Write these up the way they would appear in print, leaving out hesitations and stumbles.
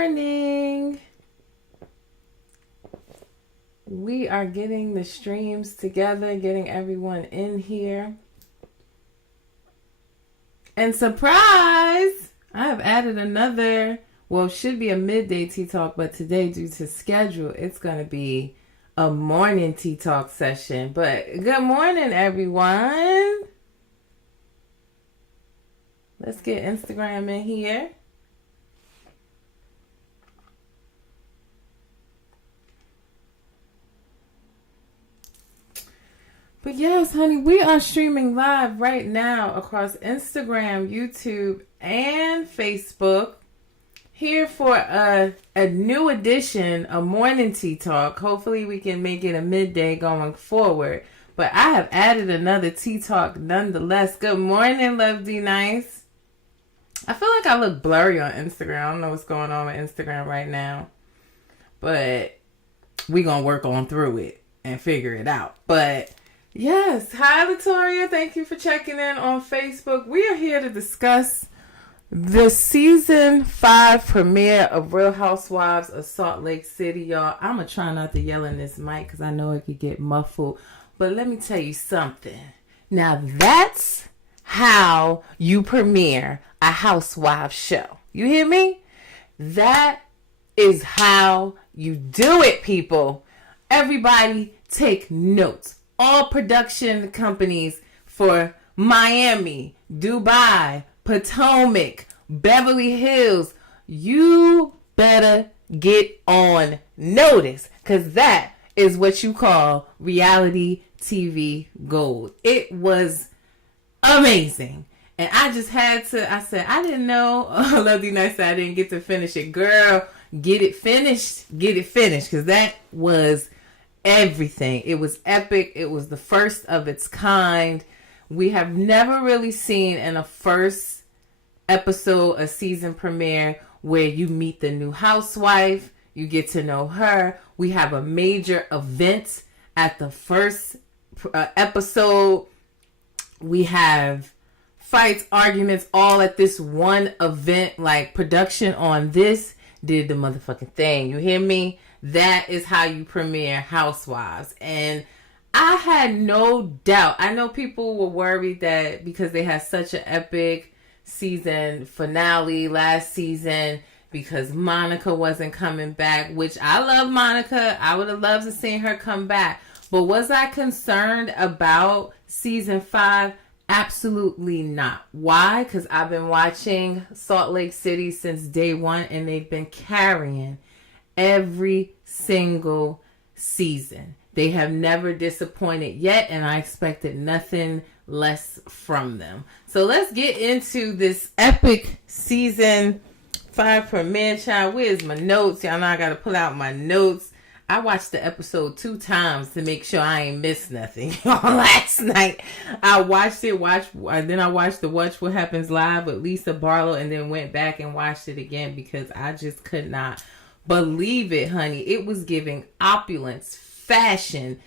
morning. We are getting the streams together, getting everyone in here. And surprise, I have added another, well, it should be a midday tea talk, but today due to schedule, it's going to be a morning tea talk session. But good morning, everyone. Let's get Instagram in here. But yes, honey, we are streaming live right now across Instagram, YouTube, and Facebook. Here for a new edition, a morning tea talk. Hopefully we can make it a midday going forward. But I have added another tea talk nonetheless. Good morning, Love D Nice. I feel like I look blurry on Instagram. I don't know what's going on with Instagram right now. But we gonna work on through it and figure it out. But yes, hi Latoria. Thank you for checking in on Facebook. We are here to discuss the season 5 premiere of Real Housewives of Salt Lake City, y'all. I'm gonna try not to yell in this mic because I know it could get muffled. But let me tell you something. Now that's how you premiere a Housewives show. You hear me? That is how you do it, people. Everybody take notes. All production companies for Miami, Dubai, Potomac, Beverly Hills, you better get on notice, because that is what you call reality TV gold. It was amazing. And I just had to, I said, I didn't know. Love you nice. I didn't get to finish it. Girl, get it finished. Get it finished. Because that was everything. It was epic. It was the first of its kind. We have never really seen in a first episode, a season premiere, where you meet the new housewife. You get to know her. We have a major event at the first episode. We have fights, arguments, all at this one event. Like, production on this did the motherfucking thing. You hear me? That is how you premiere Housewives. And I had no doubt. I know people were worried that because they had such an epic season finale last season, because Monica wasn't coming back, which I love Monica. I would have loved to see her come back. But was I concerned about season 5? Absolutely not. Why? Because I've been watching Salt Lake City since day one, and they've been carrying every single season. They have never disappointed yet, and I expected nothing less from them. So let's get into this epic season 5 premiere, child. Where's my notes? Y'all know I gotta pull out my notes. I watched the episode 2 times to make sure I ain't missed nothing. Last night, I watched it, then I watched the Watch What Happens Live with Lisa Barlow, and then went back and watched it again because I just could not believe it, honey. It was giving opulence, fashion,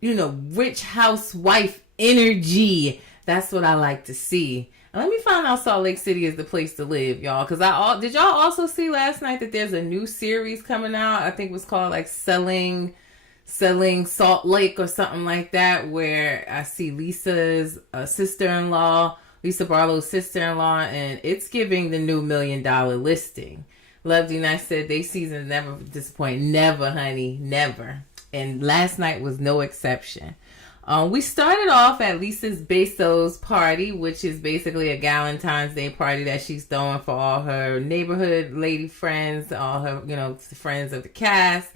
rich housewife energy. That's what I like to see. And let me find out Salt Lake City is the place to live, y'all. Because did y'all also see last night that there's a new series coming out? I think it was called like Selling Salt Lake or something like that, where I see Lisa's sister-in-law, Lisa Barlow's sister-in-law, and it's giving the new $1 million listing. Love D Nice said they season never disappoint. Never, honey, never. And last night was no exception. We started off at Lisa's Bezos party, which is basically a Valentine's Day party that she's throwing for all her neighborhood lady friends, all her, friends of the cast.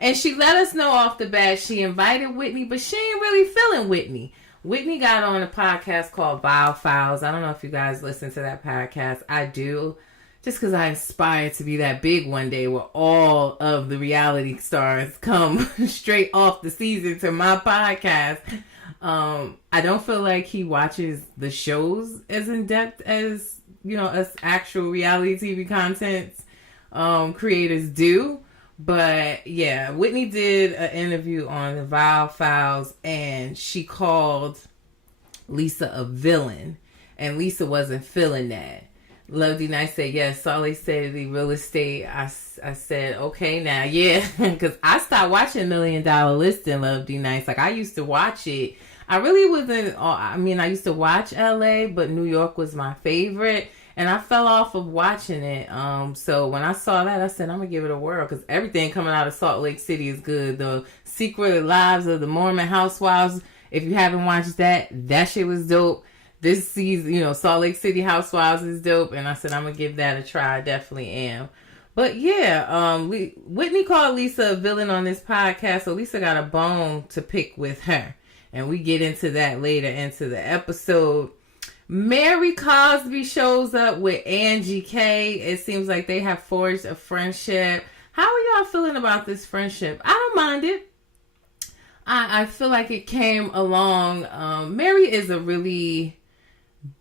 And she let us know off the bat she invited Whitney, but she ain't really feeling Whitney. Whitney got on a podcast called Vial Files. I don't know if you guys listen to that podcast. I do. Just because I aspire to be that big one day where all of the reality stars come straight off the season to my podcast. I don't feel like he watches the shows as in depth as, us actual reality TV content creators do. But yeah, Whitney did an interview on the Vial Files, and she called Lisa a villain, and Lisa wasn't feeling that. Love D Nice said, yes, Salt Lake City real estate. I said, okay, now, yeah, because I stopped watching $1 Million Listing, Love D Nice. Like, I used to watch it. I really wasn't, I mean, I used to watch LA, but New York was my favorite. And I fell off of watching it. So when I saw that, I said, I'm going to give it a whirl, because everything coming out of Salt Lake City is good. The Secret Lives of the Mormon Housewives, if you haven't watched that, that shit was dope. This season, Salt Lake City Housewives is dope, and I said I'm gonna give that a try. I definitely am. But yeah, Whitney called Lisa a villain on this podcast, so Lisa got a bone to pick with her, and we get into that later into the episode. Mary Cosby shows up with Angie K. It seems like they have forged a friendship. How are y'all feeling about this friendship? I don't mind it. I feel like it came along. Mary is a really,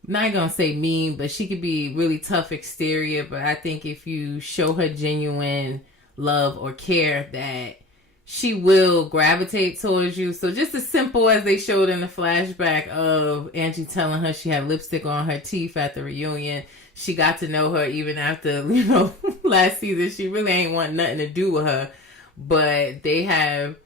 not gonna say mean, but she could be really tough exterior. But I think if you show her genuine love or care, that she will gravitate towards you. So just as simple as they showed in the flashback of Angie telling her she had lipstick on her teeth at the reunion, she got to know her even after, last season. She really ain't want nothing to do with her, but they have,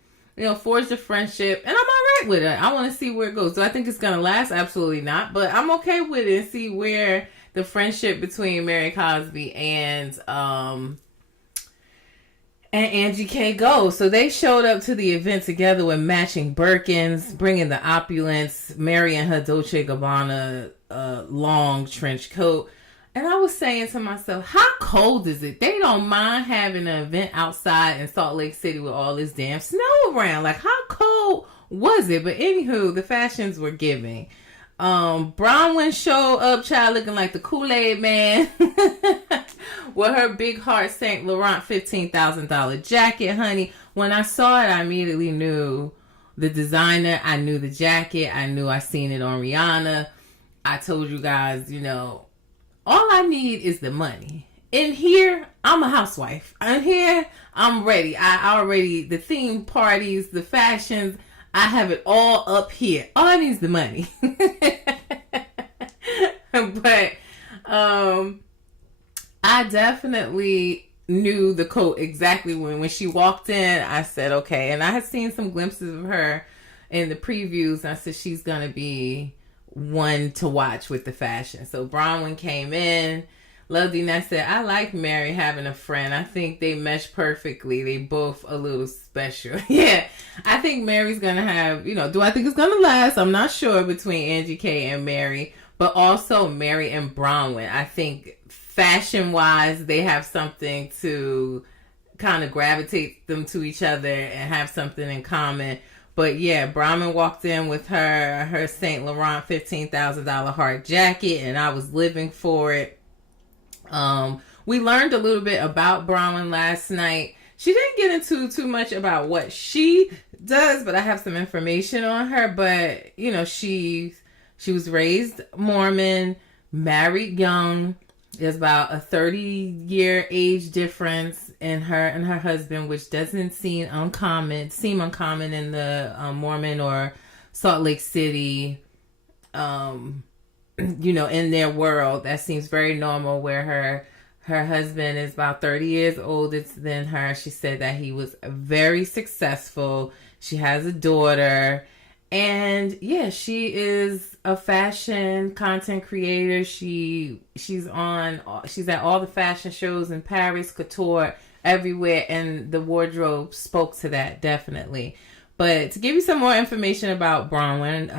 forged a friendship, and I'm all right with it. I want to see where it goes. Do I think it's going to last? Absolutely not. But I'm okay with it and see where the friendship between Mary Cosby and Angie K goes. So they showed up to the event together with matching Birkins, bringing the opulence. Mary in her Dolce & Gabbana long trench coat. And I was saying to myself, how cold is it? They don't mind having an event outside in Salt Lake City with all this damn snow around. Like, how cold was it? But anywho, the fashions were giving. Bronwyn showed up, child, looking like the Kool-Aid man with her big heart Saint Laurent $15,000 jacket, honey. When I saw it, I immediately knew the designer. I knew the jacket. I knew I seen it on Rihanna. I told you guys, all I need is the money. In here, I'm a housewife. In here, I'm ready. The theme parties, the fashions, I have it all up here. All I need is the money. But I definitely knew the coat exactly when she walked in. I said, okay. And I had seen some glimpses of her in the previews. And I said, she's going to be one to watch with the fashion. So Bronwyn came in. Love D. Ness said, I like Mary having a friend. I think they mesh perfectly. They both a little special. Yeah, I think Mary's gonna have, do I think it's gonna last? I'm not sure between Angie K and Mary, but also Mary and Bronwyn. I think fashion wise, they have something to kind of gravitate them to each other and have something in common. But yeah, Bronwyn walked in with her Saint Laurent $15,000 heart jacket, and I was living for it. We learned a little bit about Bronwyn last night. She didn't get into too much about what she does, but I have some information on her. But she was raised Mormon, married young. There's about a 30-year age difference in her and her husband, which doesn't seem uncommon in the Mormon or Salt Lake City, in their world. That seems very normal, where her husband is about 30 years older than her. She said that he was very successful. She has a daughter. And yeah, she is a fashion content creator. She's at all the fashion shows in Paris, couture, everywhere, and the wardrobe spoke to that, definitely. But to give you some more information about Bronwyn,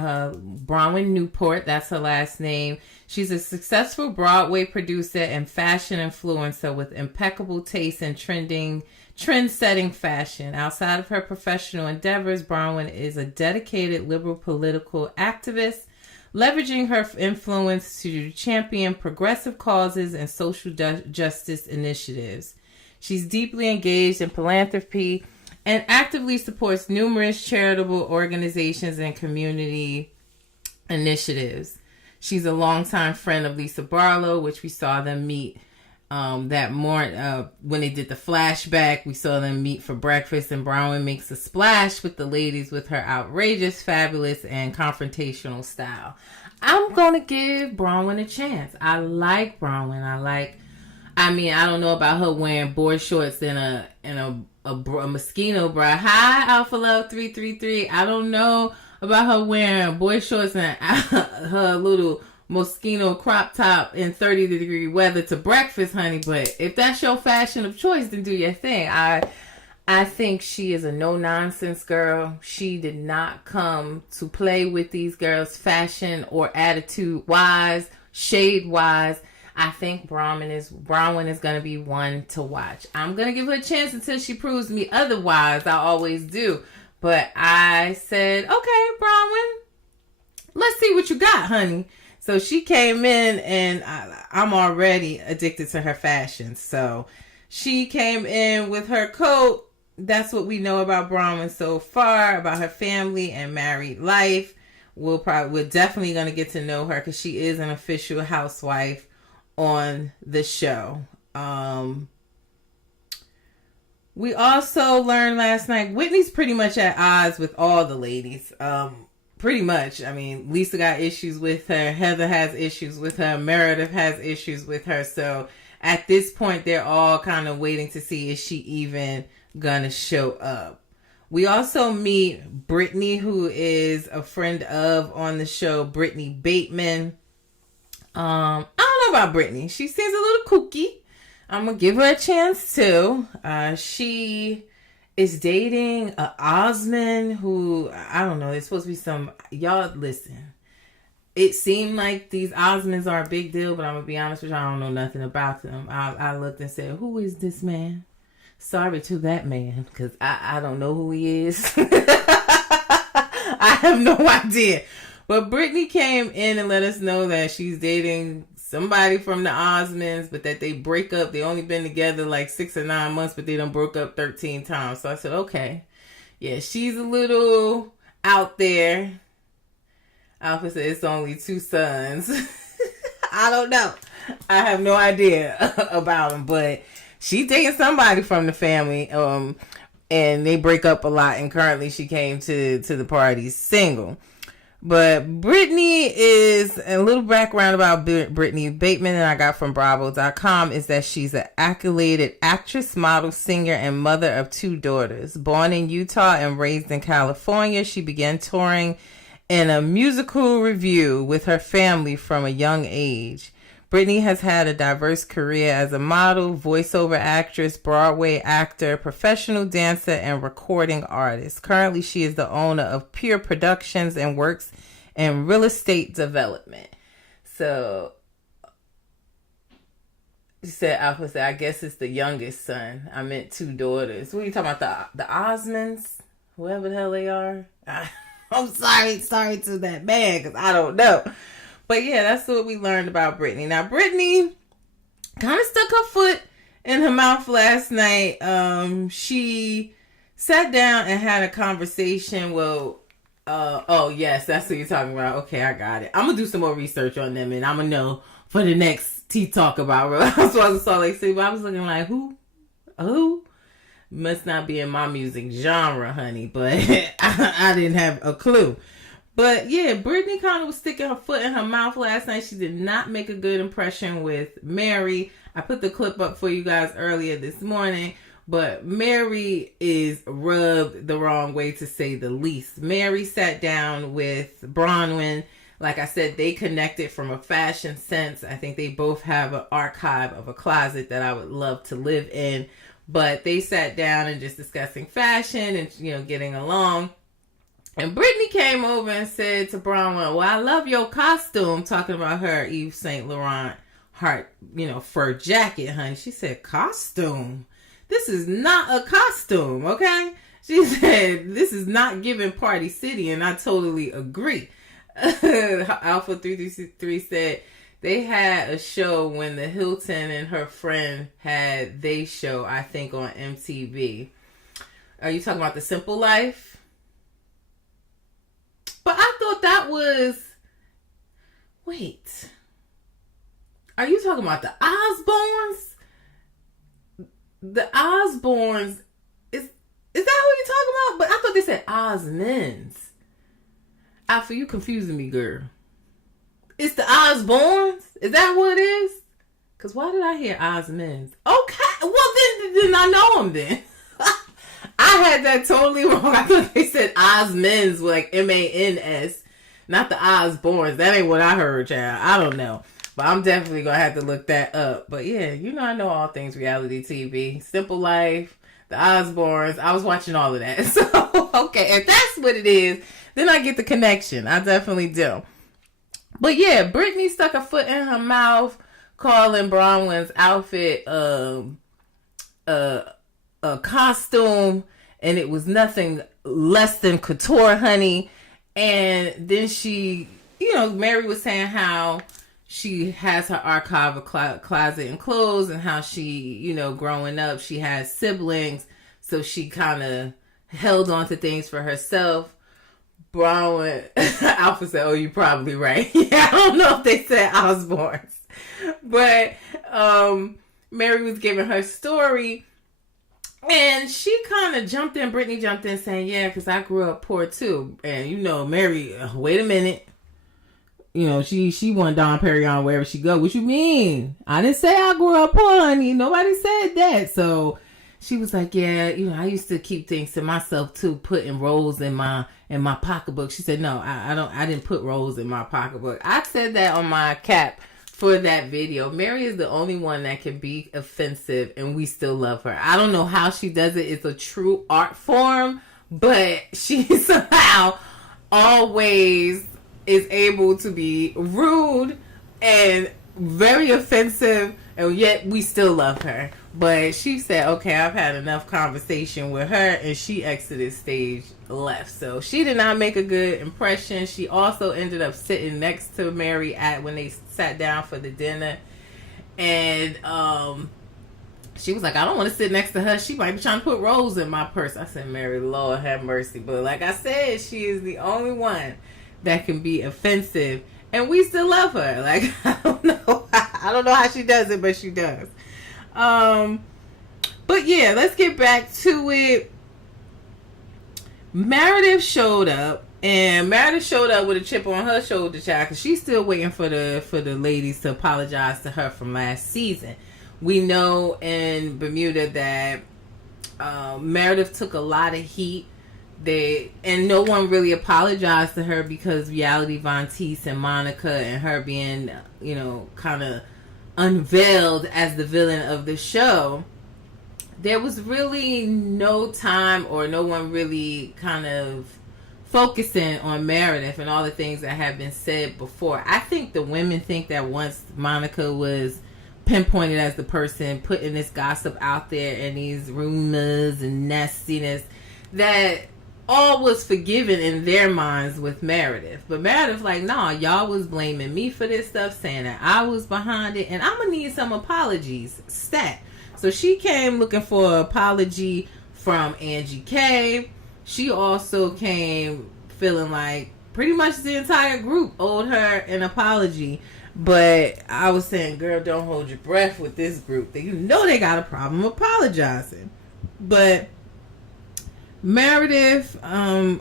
Bronwyn Newport, that's her last name. She's a successful Broadway producer and fashion influencer with impeccable taste in trend-setting fashion. Outside of her professional endeavors, Bronwyn is a dedicated liberal political activist, leveraging her influence to champion progressive causes and social justice initiatives. She's deeply engaged in philanthropy and actively supports numerous charitable organizations and community initiatives. She's a longtime friend of Lisa Barlow, which we saw them meet that morning when they did the flashback. We saw them meet for breakfast, and Bronwyn makes a splash with the ladies with her outrageous, fabulous, and confrontational style. I'm going to give Bronwyn a chance. I like Bronwyn. I don't know about her wearing board shorts and a Moschino bra. Hi, Alpha Love 333. I don't know about her wearing boy shorts and her little Moschino crop top in 30-degree weather to breakfast, honey. But if that's your fashion of choice, then do your thing. I think she is a no-nonsense girl. She did not come to play with these girls fashion or attitude-wise, shade-wise. I think Bronwyn is going to be one to watch. I'm going to give her a chance until she proves me otherwise. I always do. But I said, okay, Bronwyn, let's see what you got, honey. So she came in, and I'm already addicted to her fashion. So she came in with her coat. That's what we know about Bronwyn so far, about her family and married life. We're definitely going to get to know her because she is an official housewife on the show. We also learned last night Whitney's pretty much at odds with all the ladies. Pretty much. I mean, Lisa got issues with her. Heather has issues with her. Meredith has issues with her. So at this point, they're all kind of waiting to see is she even gonna show up. We also meet Brittany, who is a friend of on the show, Brittany Bateman. I don't know about Brittany. She seems a little kooky. I'm gonna give her a chance too. She is dating Osmond, who I don't know. There's supposed to be some. Y'all listen. It seemed like these Osmonds are a big deal, but I'm gonna be honest with you. I don't know nothing about them. I looked and said, "Who is this man?" Sorry to that man, because I don't know who he is. I have no idea. But Brittany came in and let us know that she's dating somebody from the Osmonds, but that they break up. They only been together like 6 or 9 months, but they done broke up 13 times. So I said, okay. Yeah, she's a little out there. Alpha said it's only 2 sons. I don't know. I have no idea about them, but she's dating somebody from the family. And they break up a lot. And currently she came to the party single. But Brittany is, a little background about Brittany Bateman that I got from Bravo.com is that she's an accoladed actress, model, singer, and mother of 2 daughters. Born in Utah and raised in California, she began touring in a musical review with her family from a young age. Brittany has had a diverse career as a model, voiceover actress, Broadway actor, professional dancer, and recording artist. Currently, she is the owner of Pure Productions and works in real estate development. So, she said, Alpha said, I guess it's the youngest son. I meant 2 daughters. What are you talking about? The Osmonds? Whoever the hell they are? I'm sorry to that man, because I don't know. But yeah, that's what we learned about Brittany. Now, Brittany kind of stuck her foot in her mouth last night. She sat down and had a conversation. Well, oh yes, that's what you're talking about. Okay, I got it. I'm gonna do some more research on them, and I'm gonna know for the next tea talk about Real Housewives of Salt Lake City. But I was looking like, who? Must not be in my music genre, honey. But I didn't have a clue. But yeah, Brittany kind of was sticking her foot in her mouth last night. She did not make a good impression with Mary. I put the clip up for you guys earlier this morning. But Mary is rubbed the wrong way, to say the least. Mary sat down with Bronwyn. Like I said, they connected from a fashion sense. I think they both have an archive of a closet that I would love to live in. But they sat down and just discussing fashion and, getting along. And Brittany came over and said to Bronwyn, well, I love your costume, talking about her Yves Saint Laurent heart, fur jacket, honey. She said, costume? This is not a costume, okay? She said, this is not giving Party City, and I totally agree. Alpha 333 said they had a show when the Hilton and her friend had they show, I think, on MTV. Are you talking about The Simple Life? But I thought that was... Wait. Are you talking about the Osbournes? The Osbournes... Is that who you're talking about? But I thought they said Osmonds. Alpha, you confusing me, girl. It's the Osbournes? Is that what it is? Because why did I hear Osmonds? Okay. Well, then I know them then. I had that totally wrong. I thought they said Osmonds, like M-A-N-S. Not the Osbournes. That ain't what I heard, child. I don't know. But I'm definitely going to have to look that up. But yeah, I know all things reality TV. Simple Life, the Osbournes. I was watching all of that. So, okay. If that's what it is, then I get the connection. I definitely do. But yeah, Brittany stuck a foot in her mouth, calling Bronwyn's outfit a costume, and it was nothing less than couture, honey. And then she, Mary was saying how she has her archive of closet and clothes, and how she, growing up, she has siblings, so she kind of held on to things for herself. Bronwyn, Alpha said, "Oh, you're probably right." Yeah, I don't know if they said Osbournes, but Mary was giving her story. And she kind of jumped in, Brittany jumped in saying, yeah, because I grew up poor too. And, Mary, wait a minute. She want Dom Perignon wherever she go. What you mean? I didn't say I grew up poor, honey. Nobody said that. So she was like, yeah, I used to keep things to myself too, putting rolls in my pocketbook. She said, no, I didn't put rolls in my pocketbook. I said that on my cap for that video. Mary is the only one that can be offensive and we still love her. I don't know how she does it. It's a true art form, but she somehow always is able to be rude and very offensive, and yet we still love her. But she said, okay, I've had enough conversation with her, and she exited stage left. So she did not make a good impression. She also ended up sitting next to Mary when they sat down for the dinner. And she was like, I don't want to sit next to her. She might be trying to put rolls in my purse. I said, Mary, Lord have mercy. But like I said, she is the only one that can be offensive, and we still love her. Like, I don't know how she does it, but she does. But yeah, let's get back to it. Meredith showed up, and Meredith showed up with a chip on her shoulder, child, because she's still waiting for the ladies to apologize to her from last season. We know in Bermuda that Meredith took a lot of heat. And no one really apologized to her because Reality Von Teese and Monica and her being, kind of unveiled as the villain of the show. There was really no time or no one really kind of focusing on Meredith and all the things that have been said before. I think the women think that once Monica was pinpointed as the person putting this gossip out there and these rumors and nastiness, that all was forgiven in their minds with Meredith. But Meredith like, nah, y'all was blaming me for this stuff, saying that I was behind it, and I'm gonna need some apologies stat. So she came looking for an apology from Angie K. She also came feeling like pretty much the entire group owed her an apology. But I was saying, girl, don't hold your breath with this group. They got a problem apologizing. But Meredith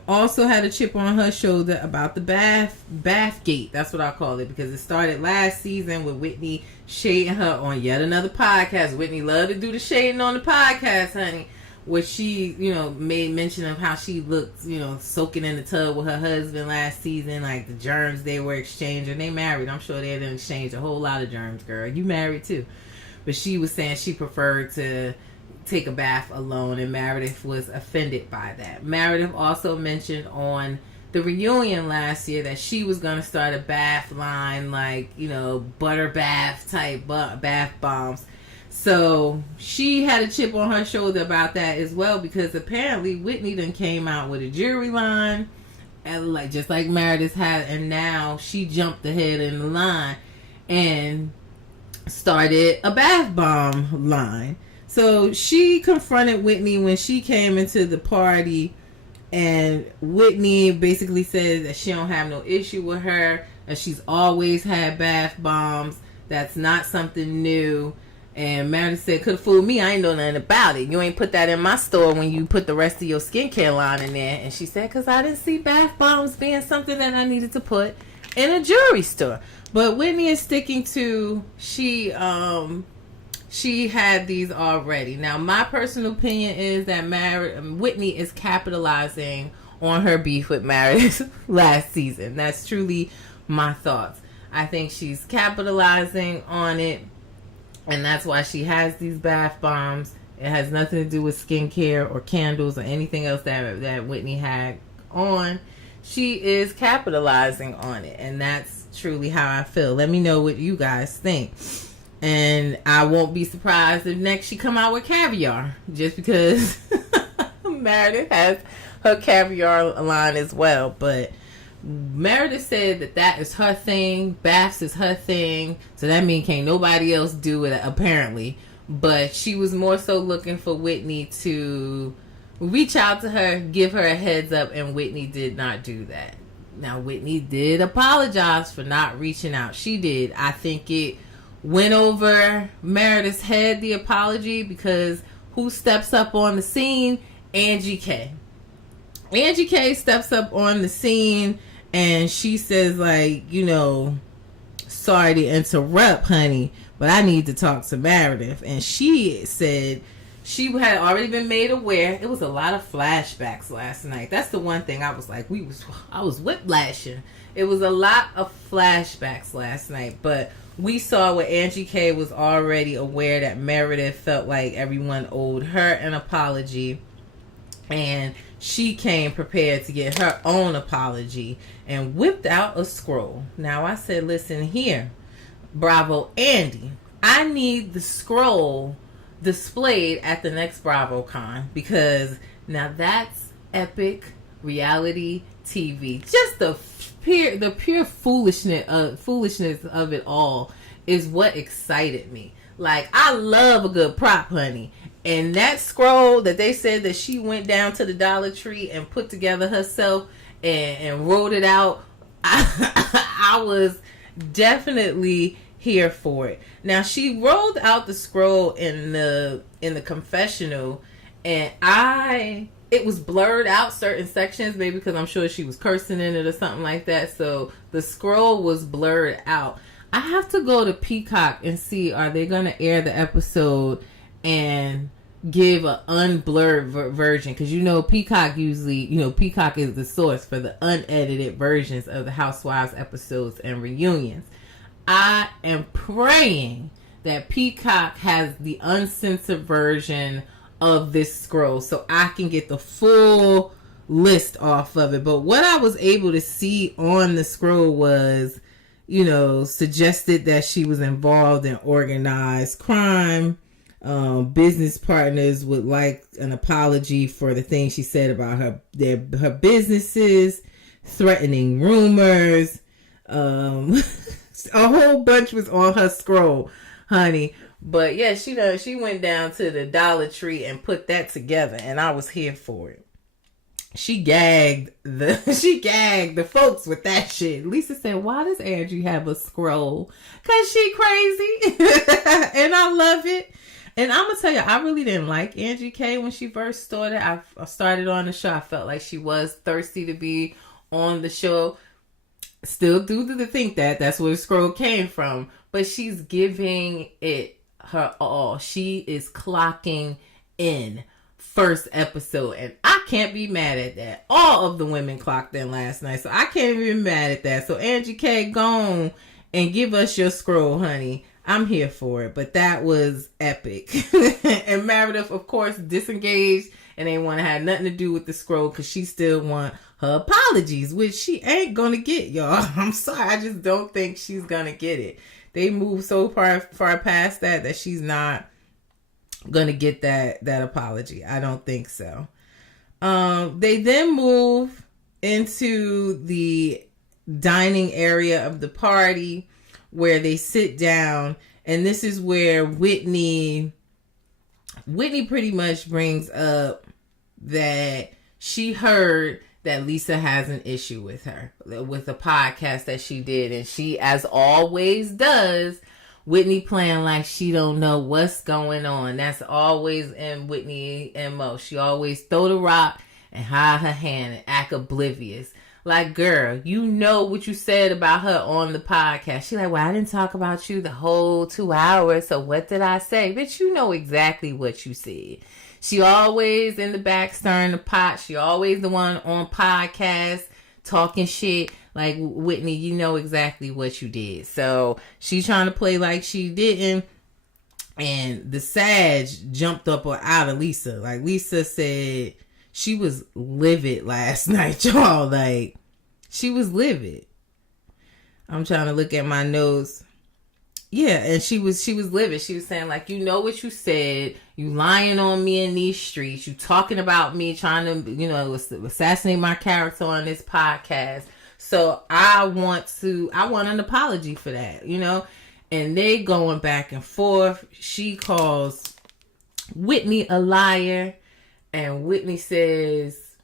also had a chip on her shoulder about the bath gate. That's what I call it, because it started last season with Whitney shading her on yet another podcast. Whitney loved to do the shading on the podcast, honey. Where she, made mention of how she looked, soaking in the tub with her husband last season, like the germs they were exchanging. They married. I'm sure they didn't exchange a whole lot of germs, girl. You married too. But she was saying she preferred to take a bath alone, and Meredith was offended by that. Meredith also mentioned on the reunion last year that she was going to start a bath line, like, butter bath type bath bombs. So she had a chip on her shoulder about that as well, because apparently Whitney done came out with a jewelry line, and just like Meredith had, and now she jumped ahead in the line and started a bath bomb line. So she confronted Whitney when she came into the party, and Whitney basically said that she don't have no issue with her, that she's always had bath bombs. That's not something new. And Meredith said, could have fooled me. I ain't know nothing about it. You ain't put that in my store when you put the rest of your skincare line in there. And she said, because I didn't see bath bombs being something that I needed to put in a jewelry store. But Whitney is sticking to she had these already. Now, my personal opinion is that Whitney is capitalizing on her beef with Meredith last season. That's truly my thoughts. I think she's capitalizing on it, and that's why she has these bath bombs. It has nothing to do with skincare or candles or anything else that Whitney had on. She is capitalizing on it, and that's truly how I feel. Let me know what you guys think. And I won't be surprised if next she come out with caviar, just because Meredith has her caviar line as well. But Meredith said that is her thing. Baths is her thing. So that means can't nobody else do it, apparently. But she was more so looking for Whitney to reach out to her, give her a heads up, and Whitney did not do that. Now, Whitney did apologize for not reaching out. She did. I think it went over Meredith's head, the apology, because who steps up on the scene? Angie K. Angie K steps up on the scene, and she says, like, sorry to interrupt, honey, but I need to talk to Meredith. And she said she had already been made aware. It was a lot of flashbacks last night. That's the one thing I was like, I was whiplashing. It was a lot of flashbacks last night, but we saw where Angie K was already aware that Meredith felt like everyone owed her an apology, and she came prepared to get her own apology and whipped out a scroll. Now, I said, listen here, Bravo Andy, I need the scroll displayed at the next BravoCon, because now that's epic reality TV. Just the pure foolishness of it all is what excited me. Like, I love a good prop, honey. And that scroll that they said that she went down to the Dollar Tree and put together herself and wrote it out, I was definitely here for it. Now, she rolled out the scroll in the confessional, and it was blurred out certain sections, maybe because I'm sure she was cursing in it or something like that. So the scroll was blurred out. I have to go to Peacock and see, are they going to air the episode and give an unblurred version? Because Peacock usually, Peacock is the source for the unedited versions of the Housewives episodes and reunions. I am praying that Peacock has the uncensored version of this scroll so I can get the full list off of it. But what I was able to see on the scroll was, suggested that she was involved in organized crime. Business partners would like an apology for the things she said about her businesses, threatening rumors. A whole bunch was on her scroll, honey. But yeah, she went down to the Dollar Tree and put that together, and I was here for it. She gagged the folks with that shit. Lisa said, "Why does Angie have a scroll? 'Cause she crazy." And I love it. And I'm gonna tell you, I really didn't like Angie K when she first started. I started on the show. I felt like she was thirsty to be on the show. Still do to think that's where the scroll came from. But she's giving it her all. She is clocking in first episode, and I can't be mad at that. All of the women clocked in last night, so I can't be mad at that. So Angie K, go on and give us your scroll, honey. I'm here for it. But that was epic. And Meredith, of course, disengaged and ain't want to have nothing to do with the scroll because she still want her apologies, which she ain't gonna get, y'all. I'm sorry, I just don't think she's gonna get it. They moved so far past that she's not gonna get that apology. I don't think so. They then move into the dining area of the party where they sit down, and this is where Whitney pretty much brings up that she heard that Lisa has an issue with her, with the podcast that she did. And she, as always does, Whitney playing like she don't know what's going on. That's always in Whitney MO. She always throw the rock and hide her hand and act oblivious. Like, girl, you know what you said about her on the podcast. She like, well, I didn't talk about you the whole 2 hours, so what did I say? Bitch, you know exactly what you said. She always in the back stirring the pot. She always the one on podcast talking shit. Like, Whitney, you know exactly what you did. So she's trying to play like she didn't. And the Sag jumped up or out of Lisa. Like, Lisa said she was livid last night, y'all. Like, she was livid. I'm trying to look at my notes. Yeah, and she was livid. She was saying, like, you know what you said. You lying on me in these streets. You talking about me, trying to, you know, assassinate my character on this podcast. So I want an apology for that, you know. And they going back and forth. She calls Whitney a liar. And Whitney says,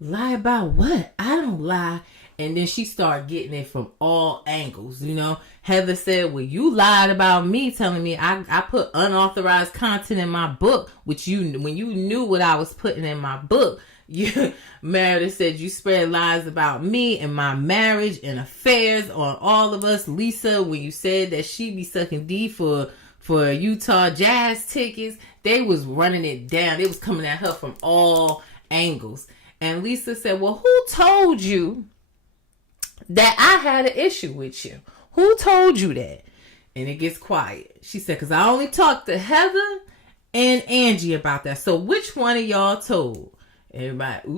lie about what? I don't lie. And then she started getting it from all angles, you know. Heather said, well, you lied about me, telling me I put unauthorized content in my book, which when you knew what I was putting in my book. Meredith said, you spread lies about me and my marriage and affairs on all of us. Lisa, when you said that she be sucking D for Utah Jazz tickets, they was running it down. They was coming at her from all angles. And Lisa said, well, who told you that I had an issue with you? Who told you that? And it gets quiet. She said, because I only talked to Heather and Angie about that. So which one of y'all told? Everybody,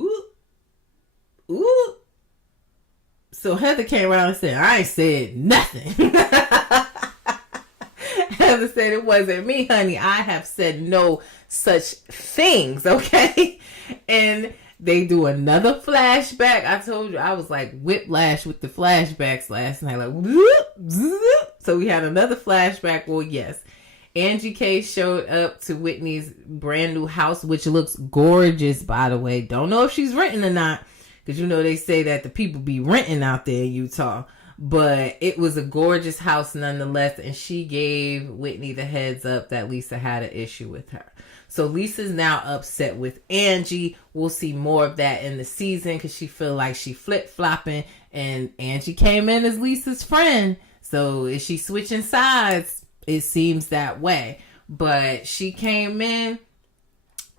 ooh. So Heather came around and said, I ain't said nothing. Heather said, it wasn't me, honey. I have said no such things, okay? And they do another flashback. I told you, I was like whiplash with the flashbacks last night. Like, whoop, zoop. So we had another flashback. Well, yes. Angie K showed up to Whitney's brand new house, which looks gorgeous, by the way. Don't know if she's renting or not, because you know they say that the people be renting out there in Utah. But it was a gorgeous house nonetheless, and she gave Whitney the heads up that Lisa had an issue with her. So Lisa's now upset with Angie. We'll see more of that in the season because she feel like she flip-flopping, and Angie came in as Lisa's friend. So is she switching sides? It seems that way. But she came in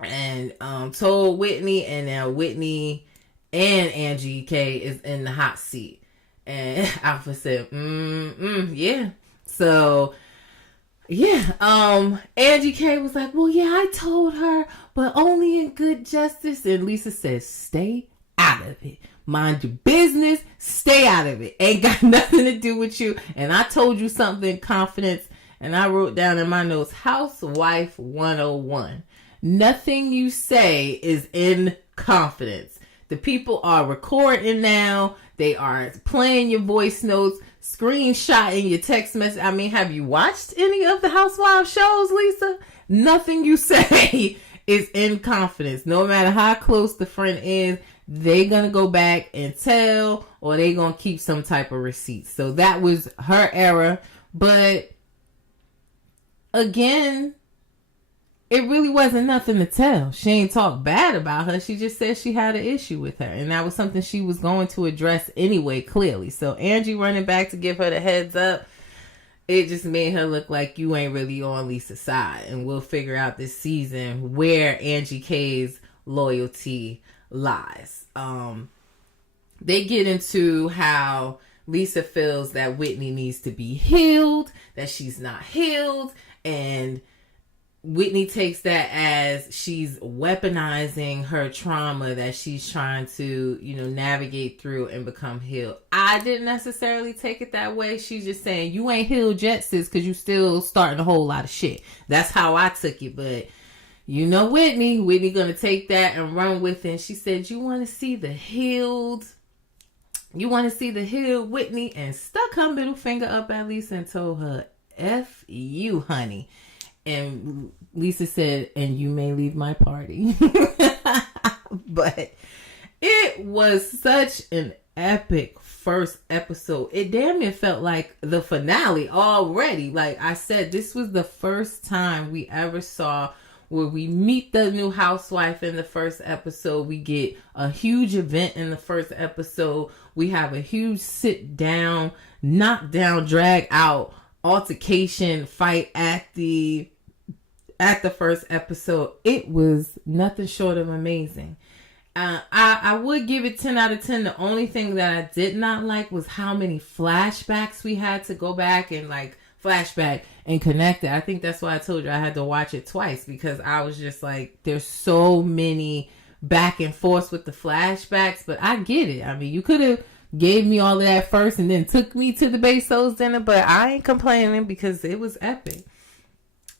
and told Whitney, and now Whitney and Angie K is in the hot seat. And Alpha said, yeah. So, yeah. Angie K was like, well, yeah, I told her, but only in good justice. And Lisa says, stay out of it. Mind your business. Stay out of it. Ain't got nothing to do with you. And I told you something in confidence. And I wrote down in my notes, Housewife 101. Nothing you say is in confidence. The people are recording now. They are playing your voice notes, screenshotting your text message. I mean, have you watched any of the Housewives shows, Lisa? Nothing you say is in confidence. No matter how close the friend is, they're going to go back and tell, or they're going to keep some type of receipt. So that was her error. But again, it really wasn't nothing to tell. She ain't talk bad about her. She just said she had an issue with her. And that was something she was going to address anyway, clearly. So Angie running back to give her the heads up, it just made her look like you ain't really on Lisa's side. And we'll figure out this season where Angie K's loyalty lies. They get into how Lisa feels that Whitney needs to be healed, that she's not healed. And Whitney takes that as she's weaponizing her trauma that she's trying to, navigate through and become healed. I didn't necessarily take it that way. She's just saying, you ain't healed yet, sis, because you still starting a whole lot of shit. That's how I took it. But Whitney gonna take that and run with it. And she said, you want to see the healed Whitney, and stuck her middle finger up at Lisa and told her, F you, honey. And Lisa said, and you may leave my party. But it was such an epic first episode. It damn near felt like the finale already. Like I said, this was the first time we ever saw where we meet the new housewife in the first episode. We get a huge event in the first episode. We have a huge sit down, knock down, drag out, altercation, fight at the first episode. It was nothing short of amazing. I would give it 10 out of 10. The only thing that I did not like was how many flashbacks we had to go back and like flashback and connect it. I think that's why I told you I had to watch it twice, because I was just like, there's so many back and forth with the flashbacks, but I get it. I mean, you could have gave me all of that first and then took me to the Bezos dinner, but I ain't complaining because it was epic.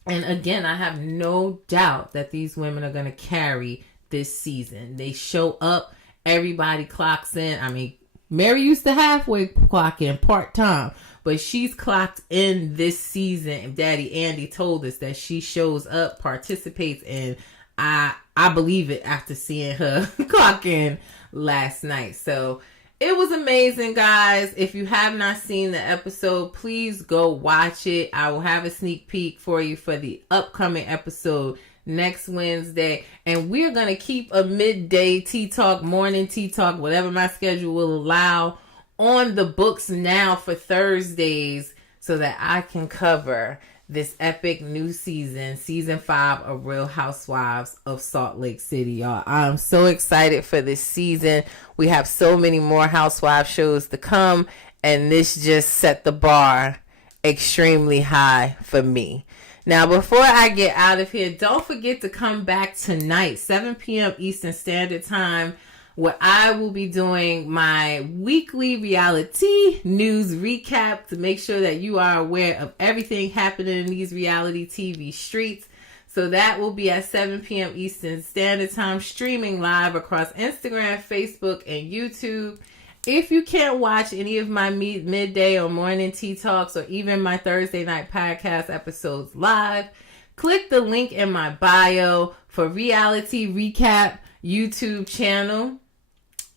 And again, I have no doubt that these women are going to carry this season. They show up, everybody clocks in. I mean, Mary used to halfway clock in part-time, but she's clocked in this season. Daddy Andy told us that she shows up, participates, and I believe it after seeing her clock in last night. So it was amazing, guys. If you have not seen the episode, please go watch it. I will have a sneak peek for you for the upcoming episode next Wednesday. And we're going to keep a midday tea talk, morning tea talk, whatever my schedule will allow, on the books now for Thursdays, so that I can cover this epic new season 5 of Real Housewives of Salt Lake City, y'all. I'm so excited for this season. We have so many more Housewives shows to come, and this just set the bar extremely high for me. Now, before I get out of here, don't forget to come back tonight, 7 p.m. Eastern Standard Time, where I will be doing my weekly reality news recap to make sure that you are aware of everything happening in these reality TV streets. So that will be at 7 p.m. Eastern Standard Time, streaming live across Instagram, Facebook, and YouTube. If you can't watch any of my midday or morning tea talks, or even my Thursday night podcast episodes live, click the link in my bio for Reality Recap YouTube channel.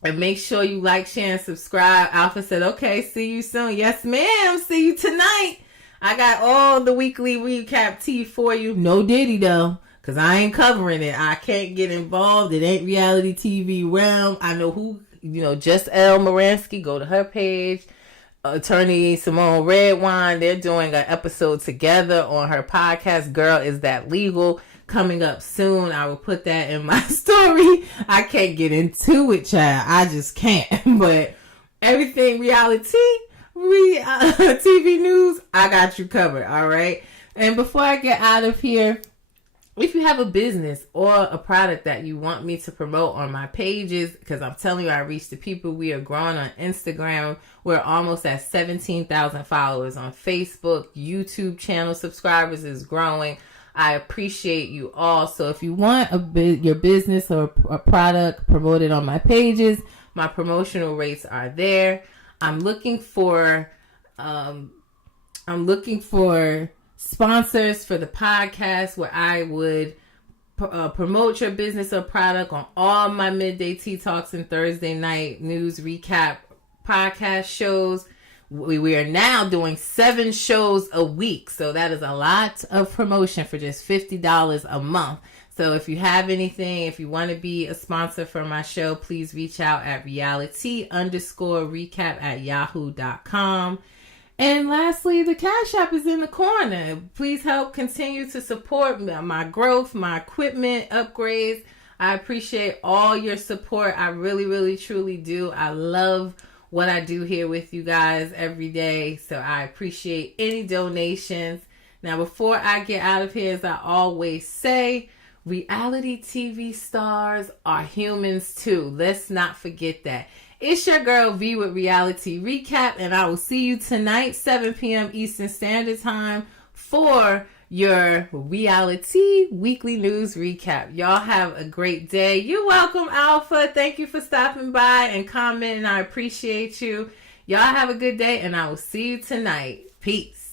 And make sure you like, share, and subscribe. Alpha said, okay, see you soon. Yes, ma'am. See you tonight. I got all the weekly recap tea for you. No Diddy, though, because I ain't covering it. I can't get involved. It ain't reality TV realm. I know who, just Elle Moransky. Go to her page. Attorney Simone Redwine. They're doing an episode together on her podcast, Girl, Is That Legal? Coming up soon. I will put that in my story. I can't get into it, child. I just can't. But everything reality, TV news, I got you covered. All right. And before I get out of here, if you have a business or a product that you want me to promote on my pages, because I'm telling you, I reach the people. We are growing on Instagram. We're almost at 17,000 followers on Facebook. YouTube channel subscribers is growing. I appreciate you all. So if you want your business or a product promoted on my pages, my promotional rates are there. I'm looking for sponsors for the podcast, where I would promote your business or product on all my midday tea talks and Thursday night news recap podcast shows. We are now doing 7 shows a week. So that is a lot of promotion for just $50 a month. So if you have anything, if you want to be a sponsor for my show, please reach out at reality_recap@yahoo.com. And lastly, the Cash App is in the corner. Please help continue to support my growth, my equipment upgrades. I appreciate all your support. I really, really, truly do. I love what I do here with you guys every day. So I appreciate any donations. Now, before I get out of here, as I always say, reality TV stars are humans too. Let's not forget that. It's your girl V with Reality Recap, and I will see you tonight, 7 p.m. Eastern Standard Time, for your reality weekly news recap. Y'all have a great day. You're welcome, Alpha. Thank you for stopping by and commenting. I appreciate you. Y'all have a good day, and I will see you tonight. Peace.